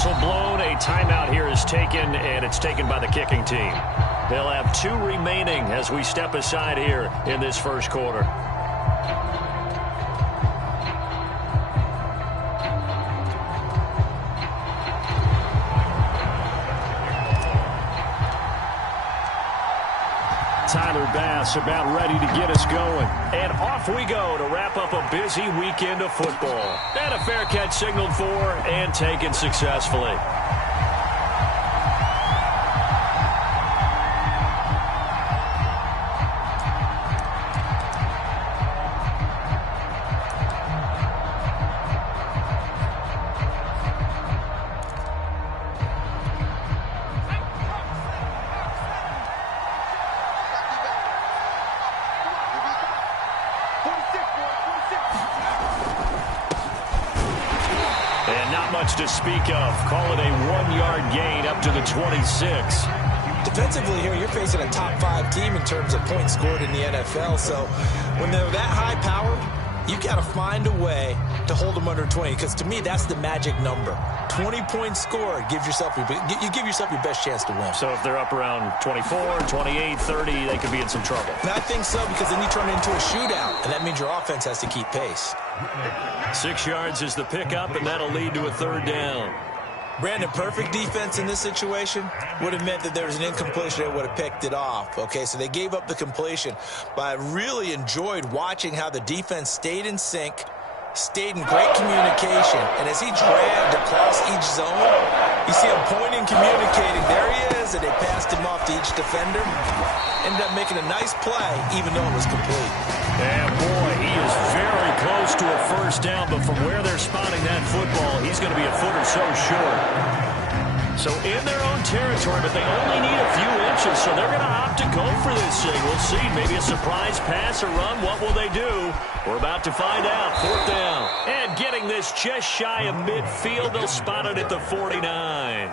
whistle blown. A timeout here is taken, and it's taken by the kicking team. They'll have 2 remaining as we step aside here in this first quarter. Tyler Bass about ready to get us going. And off we go to wrap up a busy weekend of football. And a fair catch signaled for and taken successfully. To speak of. Call it a 1-yard gain up to the 26. Defensively here, you're facing a top 5 team in terms of points scored in the NFL. So when they're that high powered, you've got to find a way to hold them under 20. Because to me, that's the magic number. 20 points scored gives yourself you give yourself your best chance to win. So if they're up around 24, 28, 30, they could be in some trouble. And I think so, because then you turn it into a shootout, and that means your offense has to keep pace. 6 yards is the pickup, and that'll lead to a 3rd down. Brandon, perfect defense in this situation would have meant that there was an incompletion that would have picked it off. Okay, so they gave up the completion, but I really enjoyed watching how the defense stayed in sync, stayed in great communication, and as he dragged across each zone, you see him pointing, communicating. There he is, and they passed him off to each defender. Ended up making a nice play, even though it was complete. And boy, he is very close to a 1st down, but from where they're spotting that football, he's going to be a foot or so short. So in their own territory, but they only need a few inches, so they're going to opt to go for this thing. We'll see. Maybe a surprise pass or run. What will they do? We're about to find out. 4th down. And getting this just shy of midfield, they'll spot it at the 49.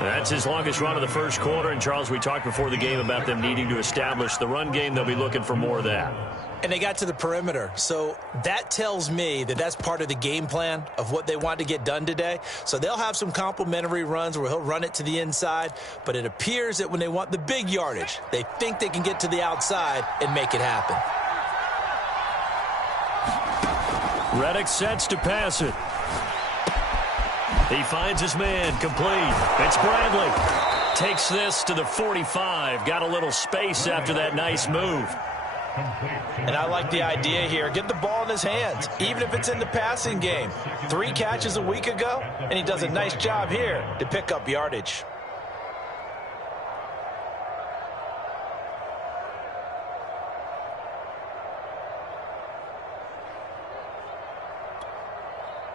That's his longest run of the first quarter. And, Charles, we talked before the game about them needing to establish the run game. They'll be looking for more of that. And they got to the perimeter. So that tells me that that's part of the game plan of what they want to get done today. So they'll have some complementary runs where he'll run it to the inside. But it appears that when they want the big yardage, they think they can get to the outside and make it happen. Reddick sets to pass it. He finds his man, complete. It's Bradley. Takes this to the 45. Got a little space after that nice move. And I like the idea here. Get the ball in his hands, even if it's in the passing game. 3 catches a week ago, and he does a nice job here to pick up yardage.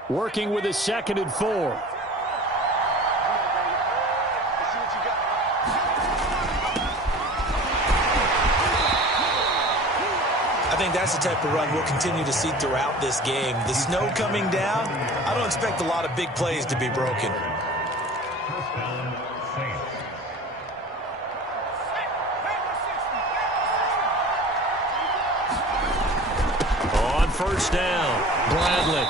Working with his 2nd and 4. I think that's the type of run we'll continue to see throughout this game. The snow coming down, I don't expect a lot of big plays to be broken. On 1st down, Bradley.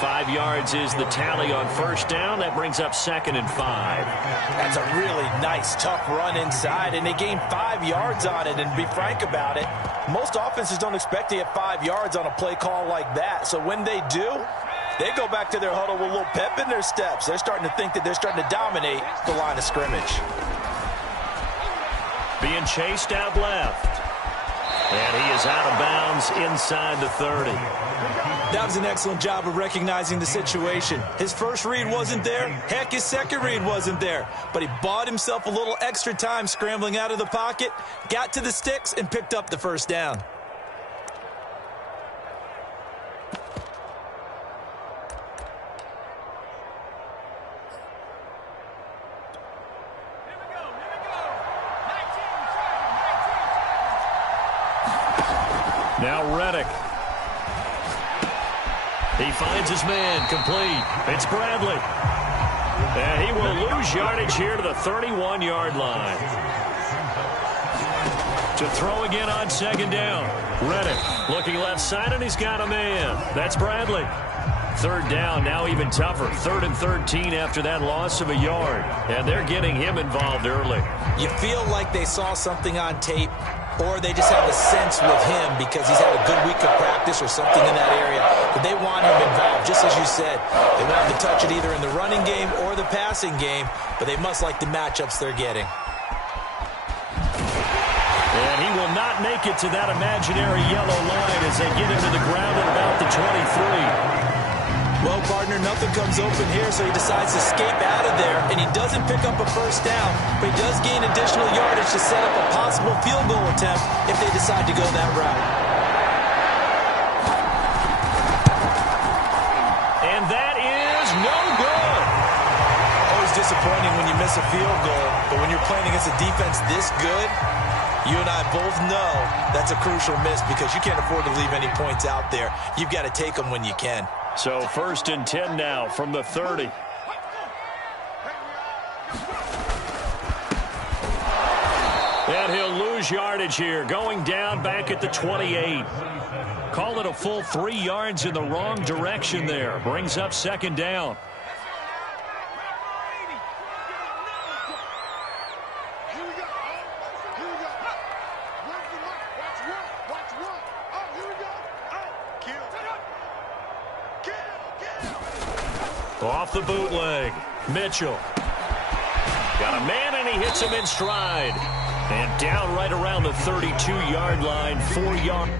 5 yards is the tally on 1st down. That brings up 2nd and 5. That's a really nice, tough run inside, and they gained 5 yards on it. And to be frank about it, most offenses don't expect to get 5 yards on a play call like that. So when they do, they go back to their huddle with a little pep in their steps. They're starting to think that they're starting to dominate the line of scrimmage. Being chased out left. And he is out of bounds inside the 30. That was an excellent job of recognizing the situation. His first read wasn't there. Heck, his second read wasn't there. But he bought himself a little extra time scrambling out of the pocket, got to the sticks, and picked up the 1st down. Now Reddick. He finds his man, complete. It's Bradley. And he will lose yardage here to the 31-yard line. To throw again on 2nd down. Reddick looking left side, and he's got a man. That's Bradley. third down now even tougher. 3rd and 13 after that loss of a yard. And they're getting him involved early. You feel like they saw something on tape, or they just have a sense with him because he's had a good week of practice or something in that area that they want him involved. Just as you said, they want him to touch it either in the running game or the passing game, but they must like the matchups they're getting. And he will not make it to that imaginary yellow line as they get him to the ground at about the 23. Well, partner, nothing comes open here, so he decides to escape out of there, and he doesn't pick up a first down, but he does gain additional yardage to set up a possible field goal attempt if they decide to go that route. And that is no good. Always disappointing when you miss a field goal, but when you're playing against a defense this good, you and I both know that's a crucial miss because you can't afford to leave any points out there. You've got to take them when you can. So 1st and 10 now from the 30. And he'll lose yardage here, going down back at the 28. Call it a full 3 yards in the wrong direction there. Brings up 2nd down. Off the bootleg, Mitchell. Got a man, and he hits him in stride. And down right around the 32-yard line, 4 yards.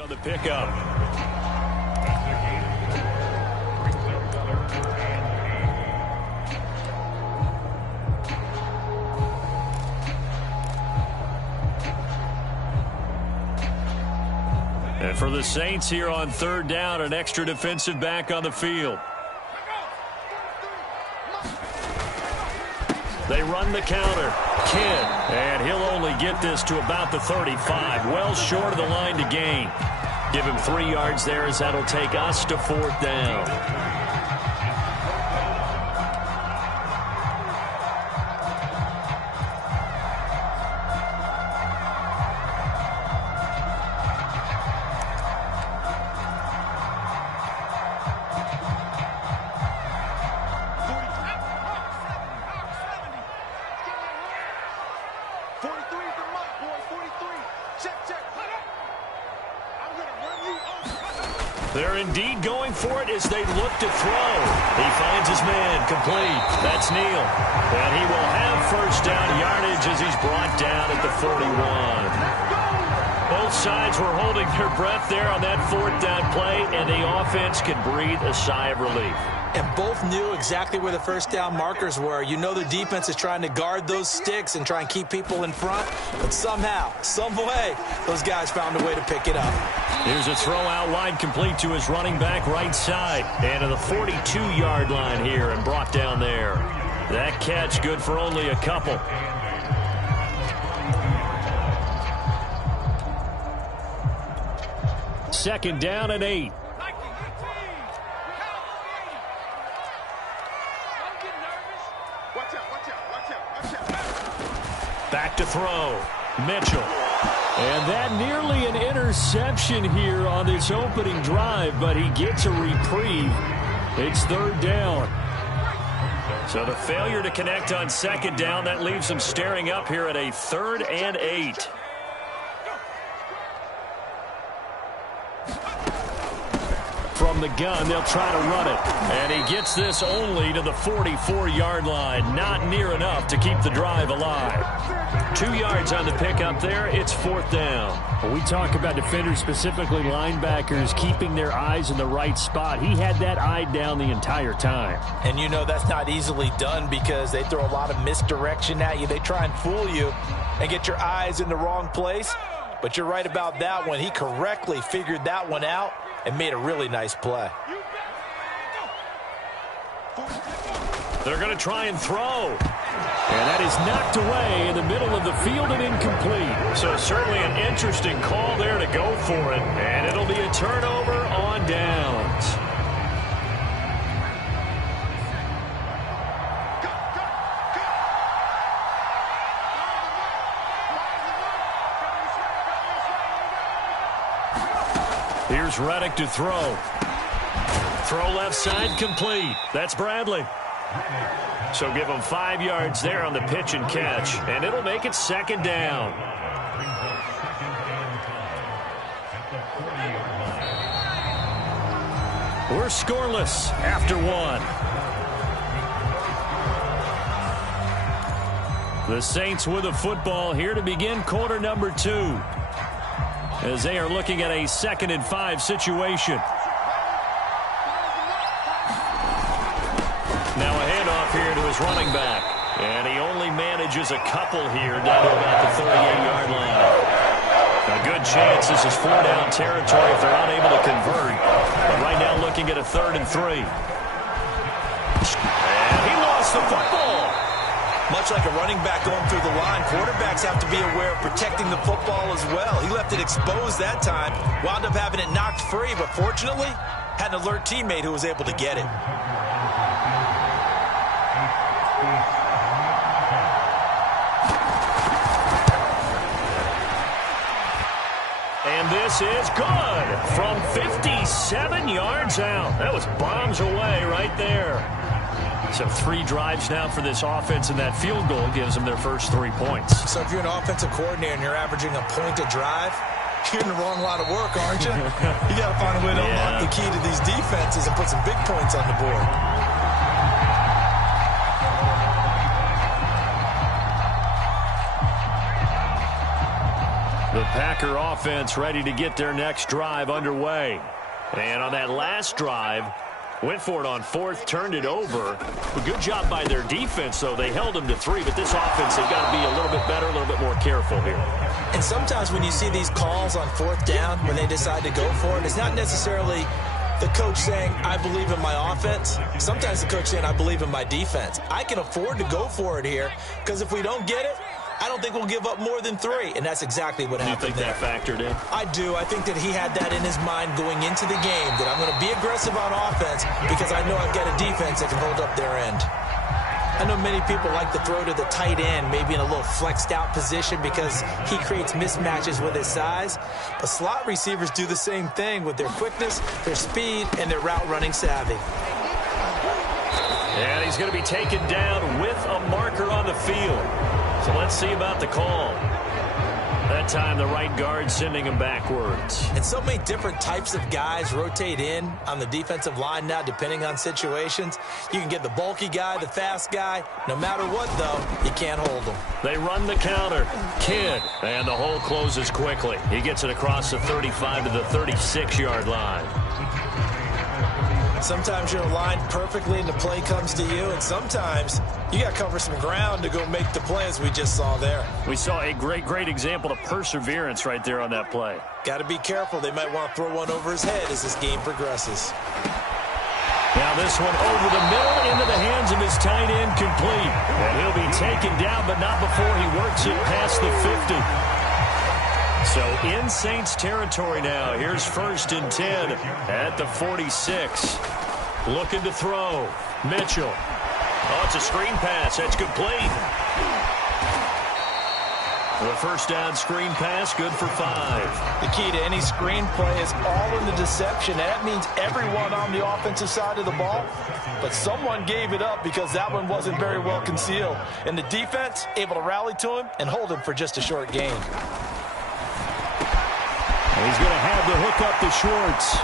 On the pickup. And for the Saints here on 3rd down, an extra defensive back on the field. They run the counter. Kidd, and he'll only get this to about the 35. Well short of the line to gain. Give him 3 yards there as that'll take us to 4th down. They're indeed going for it as they look to throw. He finds his man, complete. That's Neal. And he will have 1st down yardage as he's brought down at the 41. Both sides were holding their breath there on that 4th down play, and the offense can breathe a sigh of relief. And both knew exactly where the 1st down markers were. You know the defense is trying to guard those sticks and try and keep people in front. But somehow, some way, those guys found a way to pick it up. Here's a throw out wide, complete to his running back right side. And to the 42-yard line here and brought down there. That catch good for only a couple. Second down and 8. Back to throw. Mitchell. And that nearly an interception here on this opening drive, but he gets a reprieve. It's third down. So the failure to connect on second down, that leaves him staring up here at a 3rd and 8. From the gun, they'll try to run it. And he gets this only to the 44-yard line. Not near enough to keep the drive alive. 2 yards on the pickup there. It's 4th down. When we talk about defenders, specifically linebackers, keeping their eyes in the right spot, he had that eye down the entire time. And you know that's not easily done because they throw a lot of misdirection at you. They try and fool you and get your eyes in the wrong place. But you're right about that one. He correctly figured that one out and made a really nice play. They're going to try and throw. And that is knocked away in the middle of the field and incomplete. So certainly an interesting call there to go for it. And it'll be a turnover on downs. Here's Reddick to throw. Throw left side complete. That's Bradley. So give him 5 yards there on the pitch and catch, and it'll make it second down. We're scoreless after 1. The Saints with a football here to begin quarter number 2. As they are looking at a 2nd and 5 situation. Now a handoff here to his running back. And he only manages a couple here down to about the 38-yard line. A good chance this is 4-down territory if they're unable to convert. But right now looking at a 3rd and 3. And he lost the football. Much like a running back going through the line, quarterbacks have to be aware of protecting the football as well. He left it exposed that time, wound up having it knocked free, but fortunately, had an alert teammate who was able to get it. And this is good from 57 yards out. That was bombs away right there. So 3 drives now for this offense, and that field goal gives them their first 3 points. So if you're an offensive coordinator and you're averaging a point a drive, you're in the wrong line of work, aren't you? You got to find a way to unlock the key to these defenses and put some big points on the board. The Packer offense ready to get their next drive underway. And on that last drive, went for it on 4th, turned it over. A good job by their defense, though. They held them to 3, but this offense, they've got to be a little bit better, a little bit more careful here. And sometimes when you see these calls on 4th down, when they decide to go for it, it's not necessarily the coach saying, I believe in my offense. Sometimes the coach saying, I believe in my defense. I can afford to go for it here, because if we don't get it, I don't think we'll give up more than 3, and that's exactly what happened there. You think that factored in? I do. I think that he had that in his mind going into the game, that I'm going to be aggressive on offense because I know I've got a defense that can hold up their end. I know many people like to throw to the tight end, maybe in a little flexed out position because he creates mismatches with his size. But slot receivers do the same thing with their quickness, their speed, and their route running savvy. And he's going to be taken down with a marker on the field. So let's see about the call. That time the right guard sending him backwards. And so many different types of guys rotate in on the defensive line now depending on situations. You can get the bulky guy, the fast guy. No matter what, though, you can't hold them. They run the counter. Kidd. And the hole closes quickly. He gets it across the 35 to the 36-yard line. Sometimes you're aligned perfectly and the play comes to you, and sometimes you got to cover some ground to go make the play, as we just saw there. We saw a great example of perseverance right there on that play. Got to be careful. They might want to throw one over his head as this game progresses. Now this one over the middle into the hands of his this tight end complete. And he'll be taken down, but not before he works it past the 50. So in Saints territory now. Here's 1st and 10 at the 46. Looking to throw. Mitchell. Oh, it's a screen pass. That's complete. The first down screen pass, good for 5. The key to any screen play is all in the deception. That means everyone on the offensive side of the ball, but someone gave it up because that one wasn't very well concealed. And the defense able to rally to him and hold him for just a short gain. He's going to have the hook up to Schwartz.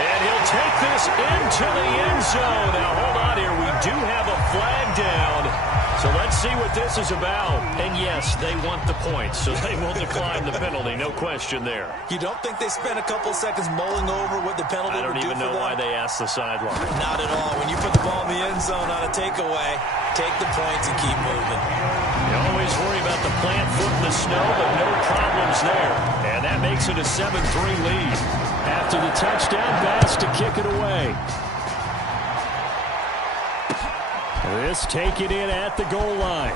And he'll take this into the end zone. Now, hold on here. We do have a flag down. So let's see what this is about. And, yes, they want the points, so they will decline the penalty. No question there. You don't think they spent a couple seconds mulling over what the penalty would do for them? I don't even know why they asked the sideline. Not at all. When you put the ball in the end zone on a takeaway, take the points and keep moving. You always worry about the plant foot in the snow, but no problems there. And that makes it a 7-3 lead. After the touchdown pass to kick it away. This taken in at the goal line.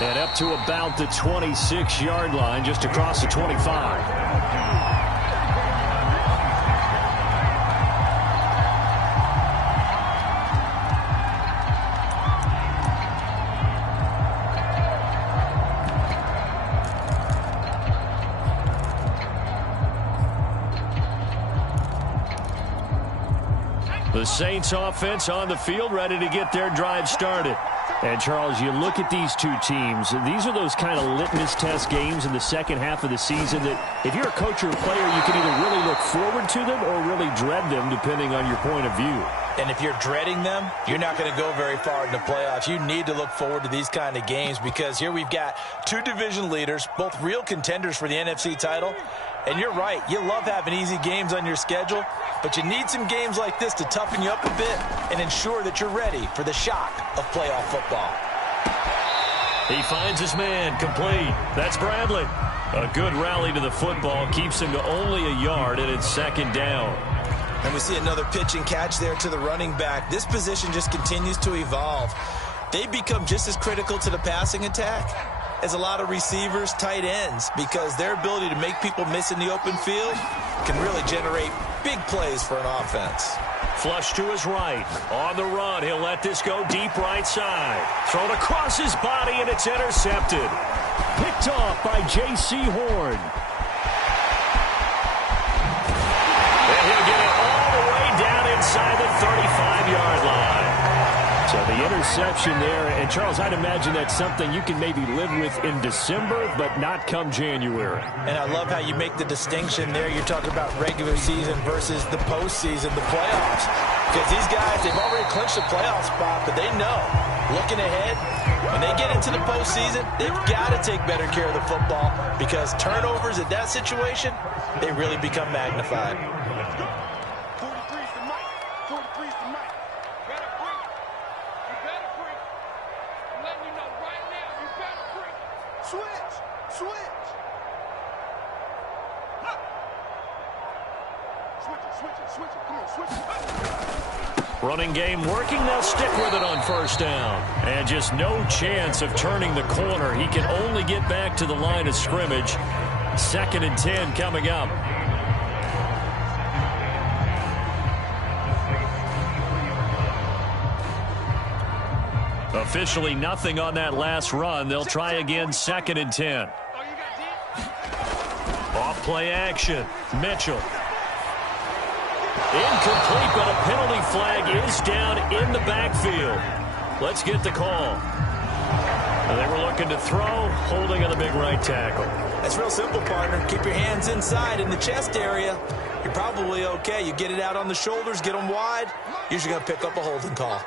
And up to about the 26-yard line, just across the 25. The Saints offense on the field, ready to get their drive started. And, Charles, you look at these two teams, these are those kind of litmus test games in the second half of the season that if you're a coach or a player, you can either really look forward to them or really dread them, depending on your point of view. And if you're dreading them, you're not going to go very far in the playoffs. You need to look forward to these kind of games because here we've got two division leaders, both real contenders for the NFC title. And you're right, you love having easy games on your schedule, but you need some games like this to toughen you up a bit and ensure that you're ready for the shock of playoff football. He finds his man, complete. That's Bradley. A good rally to the football, keeps him to only a yard, and it's 2nd down. And we see another pitch and catch there to the running back. This position just continues to evolve. They become just as critical to the passing attack as a lot of receivers, tight ends, because their ability to make people miss in the open field can really generate big plays for an offense. Flush to his right. On the run, he'll let this go deep right side. Thrown across his body, and it's intercepted. Picked off by J.C. Horn. And he'll get it all the way down inside the 35-yard line. So the interception there, and Charles, I'd imagine that's something you can maybe live with in December, but not come January. And I love how you make the distinction there. You're talking about regular season versus the postseason, the playoffs. Because these guys, they've already clinched a playoff spot, but they know, looking ahead, when they get into the postseason, they've got to take better care of the football because turnovers in that situation, they really become magnified. Running game working, they'll stick with it on 1st down. And just no chance of turning the corner. He can only get back to the line of scrimmage. 2nd and 10 coming up. Officially nothing on that last run. They'll try again, 2nd and 10. Off play action. Mitchell. Incomplete, but a penalty flag is down in the backfield. Let's get the call. They were looking to throw, holding on the big right tackle. That's real simple, partner. Keep your hands inside in the chest area. You're probably okay. You get it out on the shoulders, get them wide. Usually going to pick up a holding call.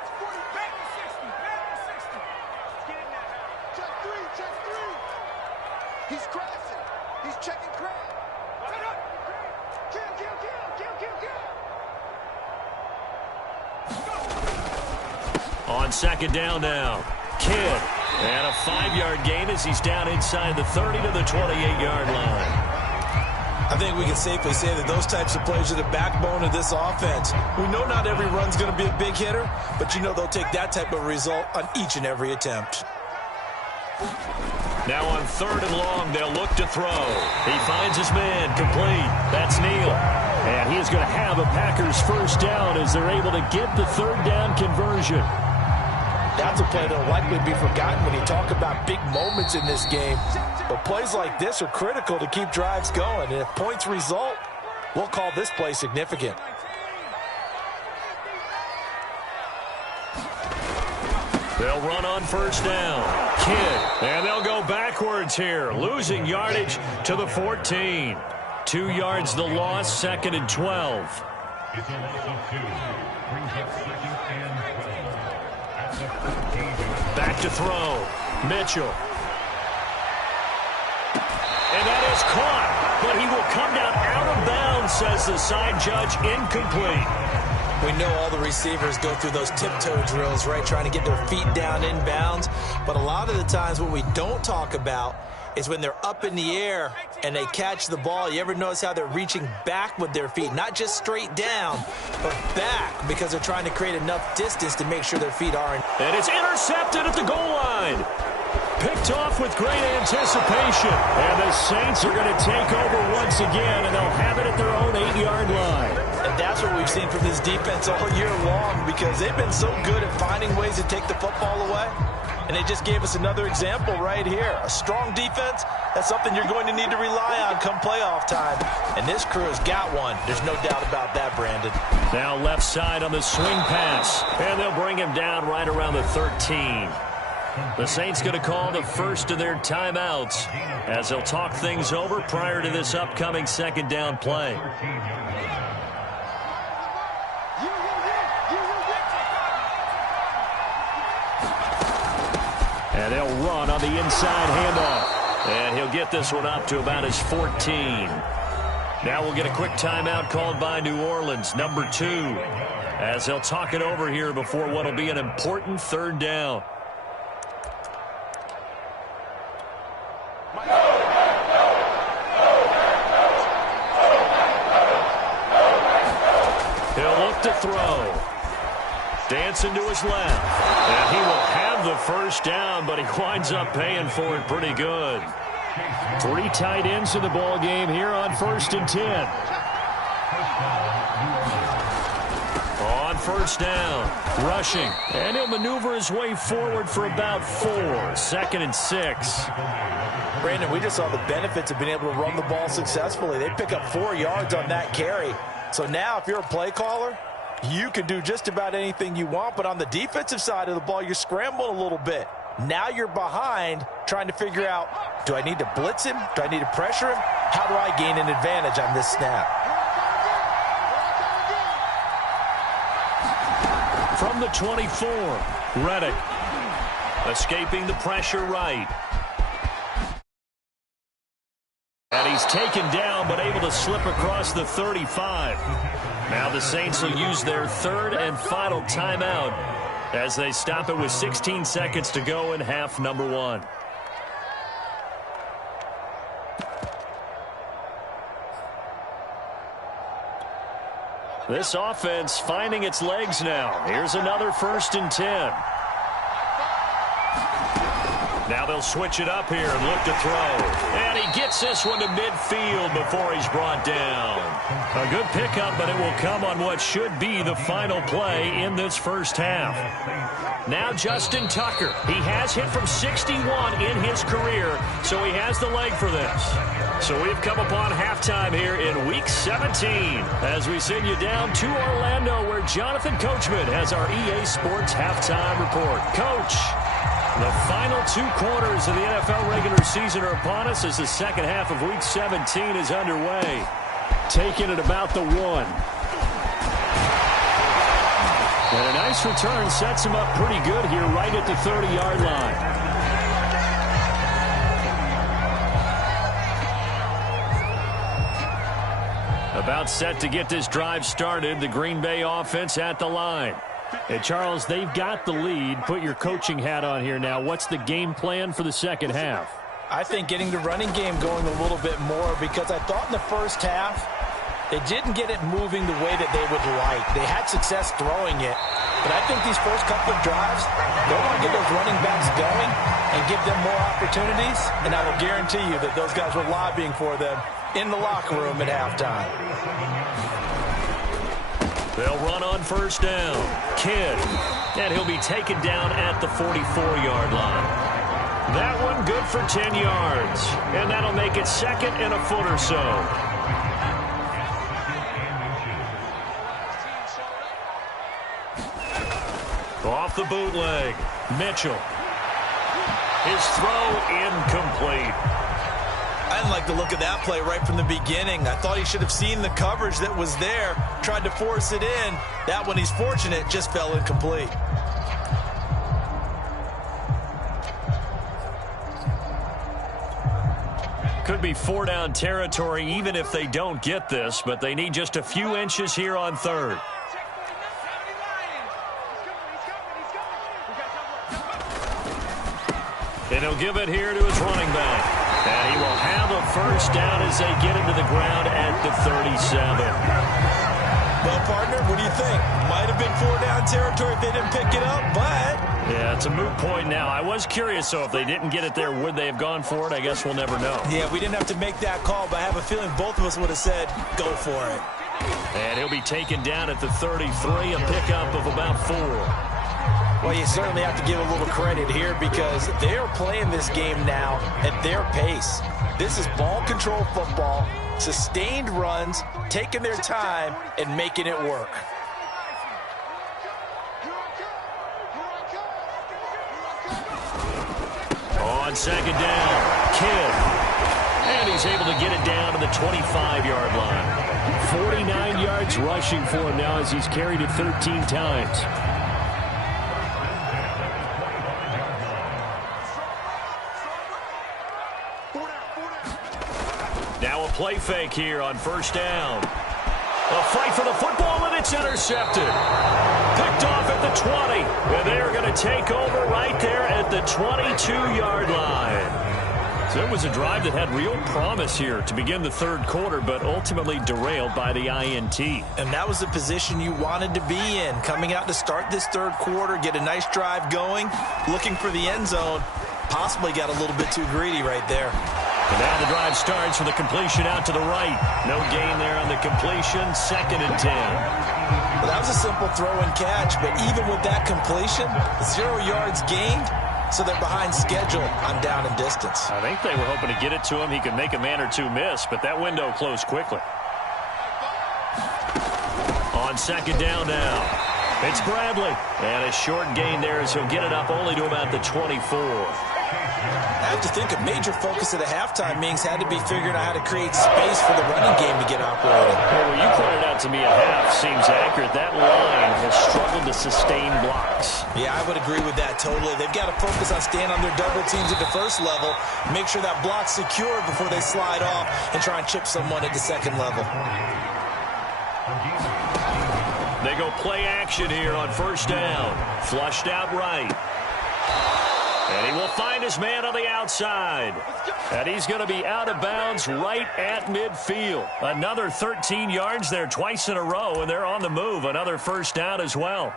He's crashing. He's checking crash. On 2nd down now, Kidd. And a 5-yard gain as he's down inside the 30 to the 28-yard line. I think we can safely say that those types of plays are the backbone of this offense. We know not every run's going to be a big hitter, but you know they'll take that type of result on each and every attempt. Now on 3rd and long, they'll look to throw. He finds his man, complete. That's Neal. And he is going to have a Packers first down as they're able to get the 3rd down conversion. That's a play that will likely be forgotten when you talk about big moments in this game. But plays like this are critical to keep drives going. And if points result, we'll call this play significant. They'll run on 1st down. Kidd. And they'll go backwards here, losing yardage to the 14. 2 yards the loss, 2nd and 12. It's a loss of 2. Brings up 2nd and 12. At the 14. Back to throw. Mitchell. And that is caught, but he will come down out of bounds, says the side judge, incomplete. We know all the receivers go through those tiptoe drills, right, trying to get their feet down inbounds. But a lot of the times what we don't talk about is when they're up in the air and they catch the ball. You ever notice how they're reaching back with their feet? Not just straight down, but back, because they're trying to create enough distance to make sure their feet aren't. And it's intercepted at the goal line. Picked off with great anticipation. And the Saints are going to take over once again, and they'll have it at their own 8-yard line. And that's what we've seen from this defense all year long, because they've been so good at finding ways to take the football away. And they just gave us another example right here. A strong defense, that's something you're going to need to rely on come playoff time. And this crew has got one. There's no doubt about that, Brandon. Now left side on the swing pass. And they'll bring him down right around the 13. The Saints going to call the first of their timeouts as they'll talk things over prior to this upcoming 2nd down play. And they'll run on the inside handoff. And he'll get this one up to about his 14. Now we'll get a quick timeout called by New Orleans, number 2, as they'll talk it over here before what will be an important 3rd down. He'll look to throw. Dancing to his left. And he will have the first down, but he winds up paying for it pretty good. 3 tight ends in the ball game here on 1st and 10. On 1st down, rushing. And he'll maneuver his way forward for about 4. 2nd and 6. Brandon, we just saw the benefits of being able to run the ball successfully. They pick up 4 yards on that carry. So now if you're a play caller, you can do just about anything you want, but on the defensive side of the ball, you're scrambling a little bit. Now you're behind, trying to figure out, do I need to blitz him? Do I need to pressure him? How do I gain an advantage on this snap? From the 24, Reddick escaping the pressure right. And he's taken down, but able to slip across the 35. Now the Saints will use their 3rd and final timeout as they stop it with 16 seconds to go in half number 1. This offense finding its legs now. Here's another 1st and 10. Now they'll switch it up here and look to throw. And he gets this one to midfield before he's brought down. A good pickup, but it will come on what should be the final play in this first half. Now Justin Tucker. He has hit from 61 in his career, so he has the leg for this. So we've come upon halftime here in Week 17 as we send you down to Orlando, where Jonathan Coachman has our EA Sports Halftime Report. Coach, the final 2 quarters of the NFL regular season are upon us as the second half of Week 17 is underway. Taking it about the 1. And a nice return sets him up pretty good here right at the 30-yard line. About set to get this drive started. The Green Bay offense at the line. Hey, Charles, they've got the lead. Put your coaching hat on here now. What's the game plan for the second half? I think getting the running game going a little bit more, because I thought in the first half they didn't get it moving the way that they would like. They had success throwing it, but I think these first couple of drives, they want to get those running backs going and give them more opportunities, and I will guarantee you that those guys were lobbying for them in the locker room at halftime. They'll run on first down. Kidd, and he'll be taken down at the 44-yard line. That one good for 10 yards, and that'll make it second and a foot or so. Off the bootleg, Mitchell. His throw incomplete. I didn't like the look of that play right from the beginning. I thought he should have seen the coverage that was there, tried to force it in. That one, he's fortunate, just fell incomplete. Could be 4-down territory even if they don't get this, but they need just a few inches here on third. And he'll give it here to his running back. And he will have a first down as they get into the ground at the 37. Well, partner, what do you think? Might have been 4-down territory if they didn't pick it up, but... Yeah, it's a moot point now. I was curious, so if they didn't get it there, would they have gone for it? I guess we'll never know. Yeah, we didn't have to make that call, but I have a feeling both of us would have said, go for it. And he'll be taken down at the 33, a pickup of about 4. Well, you certainly have to give a little credit here because they're playing this game now at their pace. This is ball control football, sustained runs, taking their time, and making it work. On second down, Kidd. And he's able to get it down to the 25-yard line. 49 yards rushing for him now as he's carried it 13 times. Now a play fake here on first down. A fight for the football, and it's intercepted. Picked off at the 20. And they're going to take over right there at the 22-yard line. So it was a drive that had real promise here to begin the third quarter, but ultimately derailed by the INT. And that was the position you wanted to be in. Coming out to start this third quarter, get a nice drive going, looking for the end zone. Possibly got a little bit too greedy right there. And now the drive starts with a completion out to the right. No gain there on the completion. 2nd and 10. Well, that was a simple throw and catch, but even with that completion, 0 yards gained, so they're behind schedule on down and distance. I think they were hoping to get it to him. He could make a man or two miss, but that window closed quickly. On second down now, it's Bradley. And a short gain there as he'll get it up only to about the 24. I have to think a major focus of the halftime meetings had to be figuring out how to create space for the running game to get operating. Well, what you pointed out to me at half seems accurate. That line has struggled to sustain blocks. Yeah, I would agree with that totally. They've got to focus on staying on their double teams at the first level, make sure that block's secure before they slide off and try and chip someone at the second level. They go play action here on first down. Flushed out right. And he will find his man on the outside. And he's going to be out of bounds right at midfield. Another 13 yards there twice in a row, and they're on the move. Another first down as well.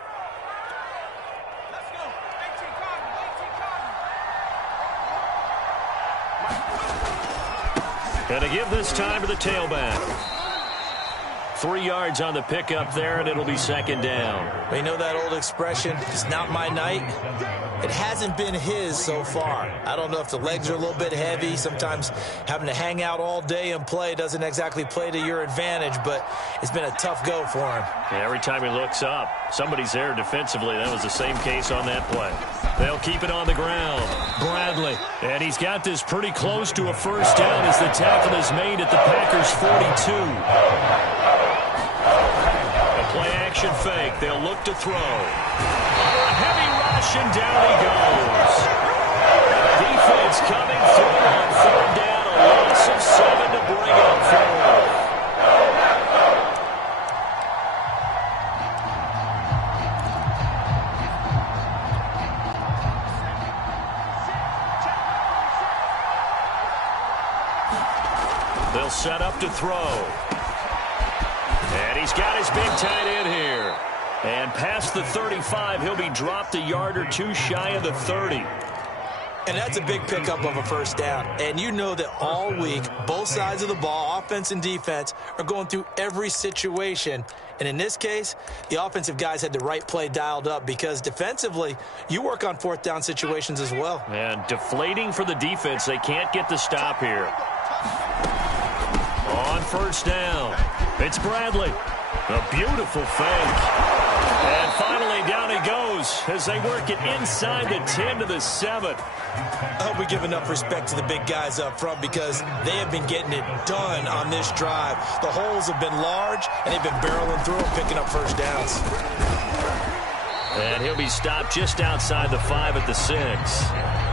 And to give this time to the tailback. 3 yards on the pickup there, and it'll be second down. We know that old expression, it's not my night. It hasn't been his so far. I don't know if the legs are a little bit heavy. Sometimes having to hang out all day and play doesn't exactly play to your advantage, but it's been a tough go for him. Yeah, every time he looks up, somebody's there defensively. That was the same case on that play. They'll keep it on the ground. Bradley, and he's got this pretty close to a first down as the tackle is made at the Packers' 42. Play action fake. They'll look to throw. Under a heavy rush, and down he goes. Defense coming through on third down. A loss of 7 to bring up forward. set up to throw. And he's got his big tight end here. And past the 35, he'll be dropped a yard or two shy of the 30. And that's a big pickup of a first down. And you know that all week, both sides of the ball, offense and defense, are going through every situation. And in this case, the offensive guys had the right play dialed up because defensively, you work on fourth down situations as well. And deflating for the defense. They can't get the stop here. On first down, it's Bradley. A beautiful fake. And finally, down he goes as they work it inside the 10 to the 7. I hope we give enough respect to the big guys up front because they have been getting it done on this drive. The holes have been large, and they've been barreling through and picking up first downs. And he'll be stopped just outside the 5 at the 6.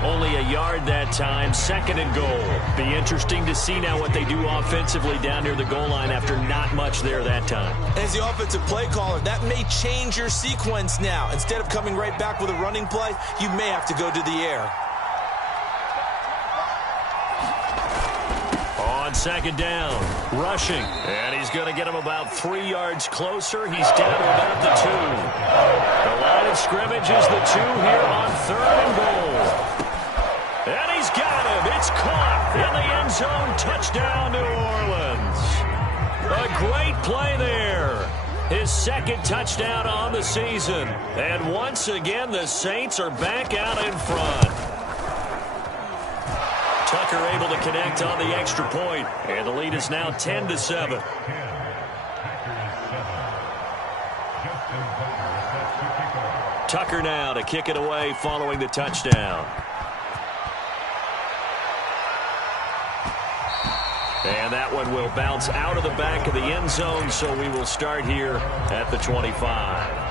Only a yard that time, 2nd and goal. Be interesting to see now what they do offensively down near the goal line after not much there that time. As the offensive play caller, that may change your sequence now. Instead of coming right back with a running play, you may have to go to the air. On 2nd down, rushing. And he's going to get him about 3 yards closer. He's down to about the 2. The line of scrimmage is the 2 here on 3rd and goal. And he's got him. It's caught in the end zone. Touchdown, New Orleans. A great play there. His 2nd touchdown on the season. And once again, the Saints are back out in front. Tucker able to connect on the extra point, and the lead is now 10 to 7. Tucker now to kick it away following the touchdown. And that one will bounce out of the back of the end zone, so we will start here at the 25.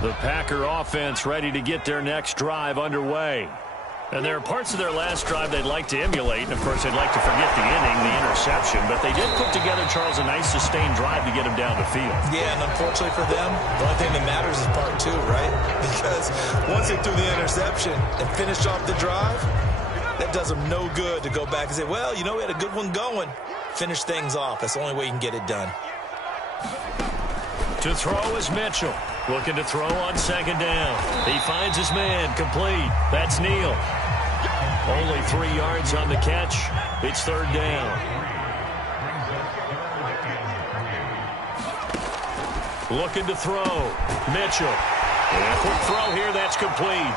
The Packer offense ready to get their next drive underway. And there are parts of their last drive they'd like to emulate. And, of course, they'd like to forget the inning, the interception. But they did put together, Charles, a nice sustained drive to get him down the field. Yeah, and unfortunately for them, the only thing that matters is part 2, right? Because once they threw the interception and finished off the drive, that does them no good to go back and say, well, you know, we had a good one going. Finish things off. That's the only way you can get it done. To throw is Mitchell. Looking to throw on 2nd down. He finds his man, complete. That's Neal. Only 3 yards on the catch. It's 3rd down. Looking to throw. Mitchell. And a quick throw here, that's complete.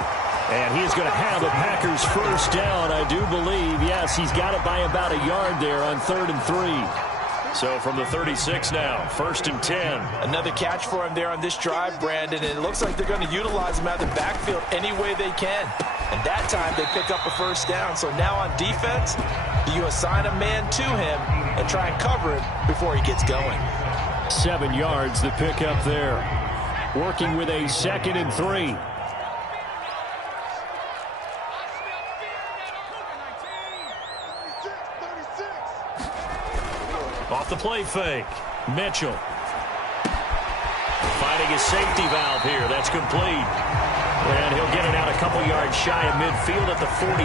And he is going to have the Packers first down, I do believe. Yes, he's got it by about a yard there on 3rd and 3. So from the 36 now, 1st and 10. Another catch for him there on this drive, Brandon, and it looks like they're going to utilize him out of the backfield any way they can. And that time they pick up a first down. So now on defense, you assign a man to him and try and cover him before he gets going. 7 yards, the pickup there. Working with a 2nd and 3. Off the play fake. Mitchell. Finding his safety valve here. That's complete. And he'll get it out a couple yards shy of midfield at the 48.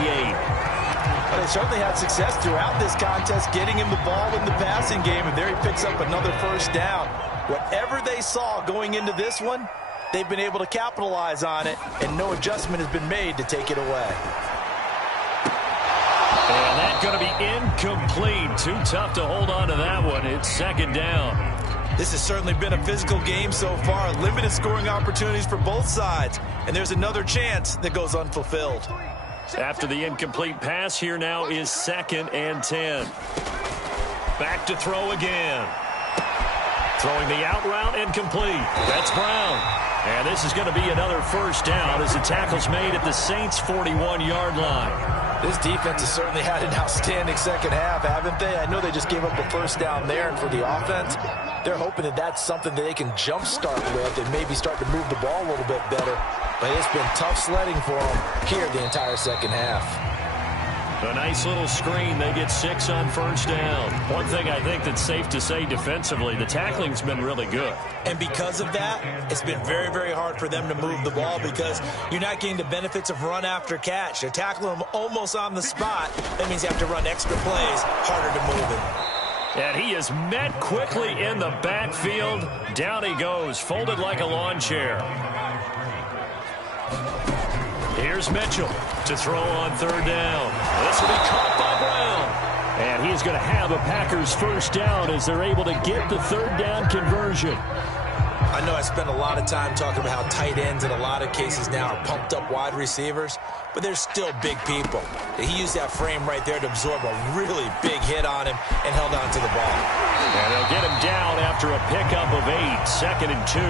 Well, they certainly had success throughout this contest getting him the ball in the passing game, and there he picks up another first down. Whatever they saw going into this one, they've been able to capitalize on it, and no adjustment has been made to take it away. And that's going to be incomplete. Too tough to hold on to that one. It's 2nd down. This has certainly been a physical game so far. Limited scoring opportunities for both sides. And there's another chance that goes unfulfilled. After the incomplete pass, here now is 2nd and 10. Back to throw again. Throwing the out route incomplete. That's Brown. And this is going to be another first down as the tackle's made at the Saints' 41-yard line. This defense has certainly had an outstanding second half, haven't they? I know they just gave up a first down there, and for the offense, they're hoping that that's something that they can jumpstart with and maybe start to move the ball a little bit better. But it's been tough sledding for them here the entire second half. A nice little screen. They get 6 on first down. One thing I think that's safe to say defensively, the tackling's been really good. And because of that, it's been very, very hard for them to move the ball because you're not getting the benefits of run after catch. They're tackling them almost on the spot. That means you have to run extra plays, harder to move it. And he is met quickly in the backfield. Down he goes, folded like a lawn chair. Here's Mitchell to throw on third down. This will be caught by Brown. And he's going to have a Packers first down as they're able to get the third down conversion. I know I spent a lot of time talking about how tight ends in a lot of cases now are pumped up wide receivers, but they're still big people. He used that frame right there to absorb a really big hit on him and held on to the ball. And they'll get him down after a pickup of 8, 2nd and 2.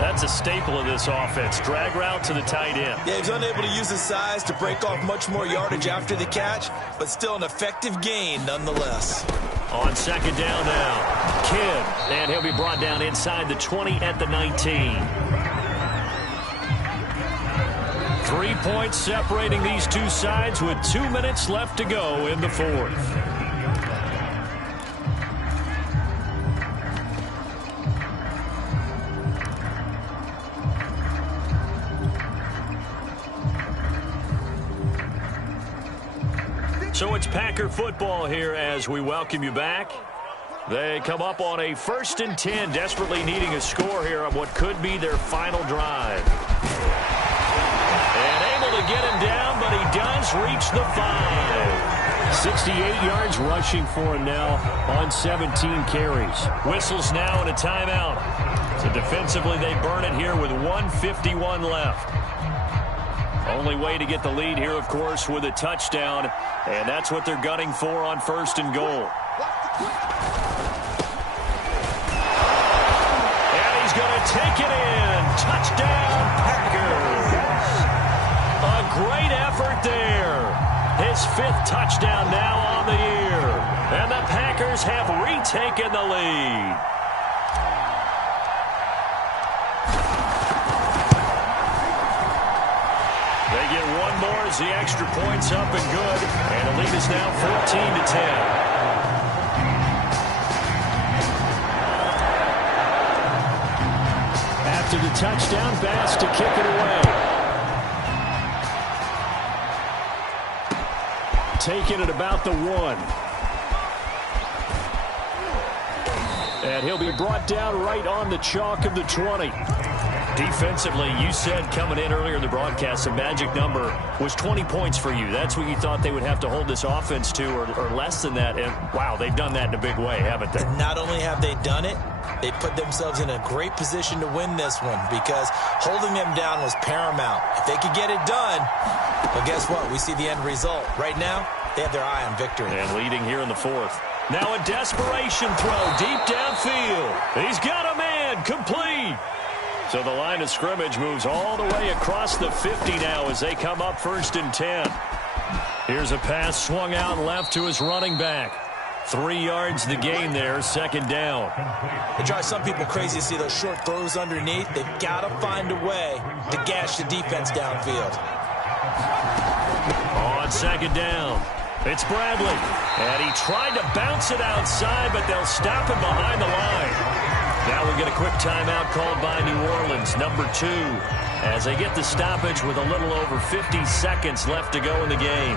That's a staple of this offense. Drag route to the tight end. Yeah, he's unable to use his size to break off much more yardage after the catch, but still an effective gain nonetheless. On second down now, Kidd, and he'll be brought down inside the 20 at the 19. 3 points separating these two sides with 2 minutes left to go in the fourth. So it's Packer football here as we welcome you back. They come up on a 1st and 10, desperately needing a score here on what could be their final drive. And able to get him down, but he does reach the 5. 68 yards rushing for him now on 17 carries. Whistles now and a timeout. So defensively they burn it here with 1:51 left. Only way to get the lead here, of course, with a touchdown, and that's what they're gunning for on 1st and goal. And he's going to take it in. Touchdown, Packers. A great effort there. His 5th touchdown now on the year. And the Packers have retaken the lead. They get one more as the extra point's up and good. And the lead is now 14-10. After the touchdown, Bass to kick it away. Taking it about the 1. And he'll be brought down right on the chalk of the 20. Defensively, you said coming in earlier in the broadcast, the magic number was 20 points for you. That's what you thought they would have to hold this offense to, or less than that. And, wow, they've done that in a big way, haven't they? Not only have they done it, they put themselves in a great position to win this one because holding them down was paramount. If they could get it done, well, guess what? We see the end result. Right now, they have their eye on victory. And leading here in the 4th. Now a desperation throw deep downfield. He's got a man, complete. So the line of scrimmage moves all the way across the 50 now as they come up 1st and 10. Here's a pass swung out left to his running back. 3 yards the gain there, 2nd down. It drives some people crazy to see those short throws underneath. They've got to find a way to gash the defense downfield. On 2nd down, it's Bradley. And he tried to bounce it outside, but they'll stop him behind the line. Now we'll get a quick timeout called by New Orleans, number 2, as they get the stoppage with a little over 50 seconds left to go in the game.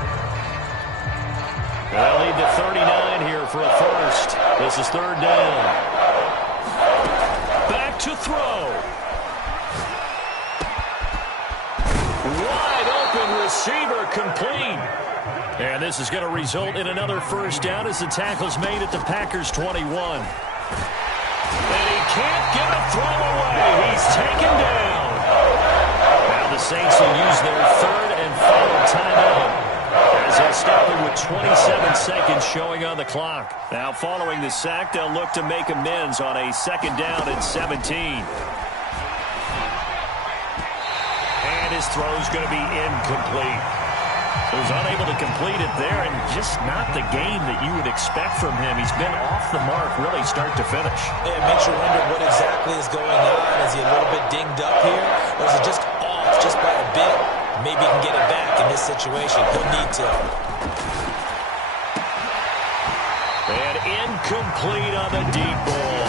They'll lead to 39 here for a first. This is 3rd down. Back to throw. Wide open receiver, complete. And this is going to result in another first down as the tackle's made at the Packers' 21. And he can't get a throw away. He's taken down. Now the Saints will use their 3rd and final timeout as they'll stop it with 27 seconds showing on the clock. Now following the sack, they'll look to make amends on a 2nd down and 17. And his throw's going to be incomplete. He was unable to complete it there, and just not the game that you would expect from him. He's been off the mark really start to finish. It makes you wonder what exactly is going on. Is he a little bit dinged up here, or is it just off just by a bit? Maybe he can get it back in this situation. He'll need to. And incomplete on the deep ball.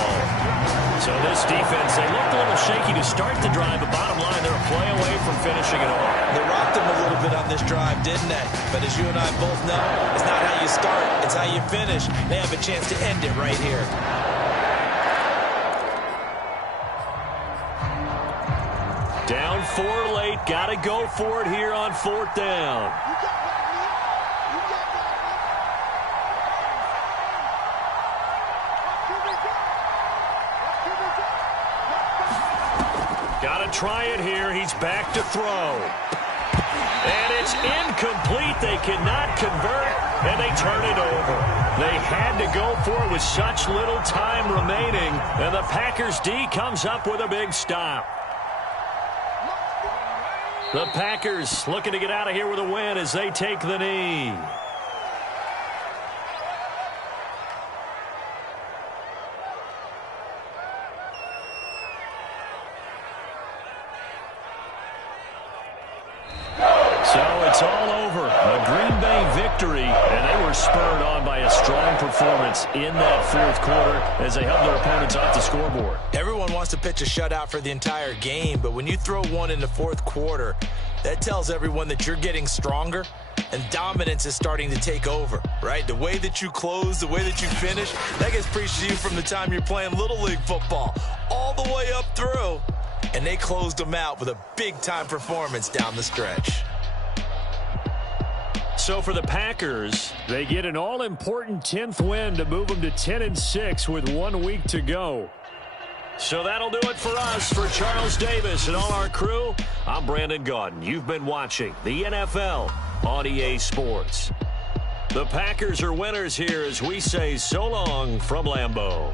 So this defense, they looked a little shaky to start the drive, but bottom line, they're a play away from finishing it off. They rocked him a little bit on this drive, didn't they? But as you and I both know, it's not how you start, it's how you finish. They have a chance to end it right here. Down 4 late, got to go for it here on 4th down. Got to try it here. He's back to throw. And it's incomplete. They cannot convert, and they turn it over. They had to go for it with such little time remaining, and the Packers D comes up with a big stop. The Packers looking to get out of here with a win as they take the knee. So it's all over. A Green Bay victory, and they were spurred on by a strong performance in that 4th quarter as they held their opponents off the scoreboard. Everyone wants to pitch a shutout for the entire game, but when you throw one in the 4th quarter, that tells everyone that you're getting stronger and dominance is starting to take over, right? The way that you close, the way that you finish, that gets preached to you from the time you're playing Little League football all the way up through, and they closed them out with a big-time performance down the stretch. So for the Packers, they get an all-important 10th win to move them to 10-6 with 1 week to go. So that'll do it for us. For Charles Davis and all our crew, I'm Brandon Gaudin. You've been watching the NFL on EA Sports. The Packers are winners here as we say so long from Lambeau.